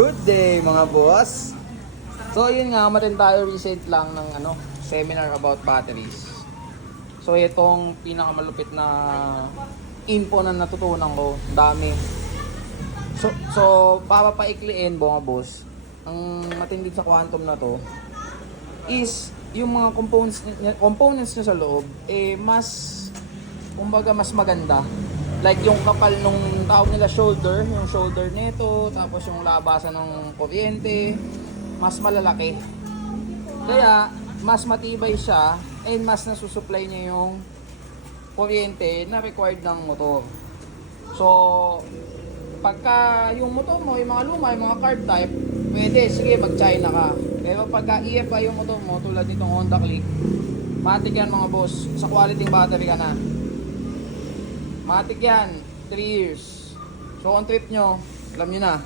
Good day mga boss. So yun nga, matin tayo recent lang ng seminar about batteries. So itong pinakamalupit na info na natutunan ko, dami. So papapaikliin mga boss, ang matindi sa quantum na to is yung mga components niya sa loob mas maganda. Like yung kapal nung tawag nila shoulder, yung shoulder nito, tapos yung labasan ng kuryente, mas malalaki. Kaya mas matibay siya and mas nasusupply niya yung kuryente na required ng motor. So pagka yung motor mo, yung mga luma, yung mga carb type, pwede, sige mag-China ka. Pero pagka EFI yung motor mo, tulad nitong Honda Click, matik yan mga boss, sa quality battery ka na. Matik yan, 3 years. So on trip nyo, alam nyo na,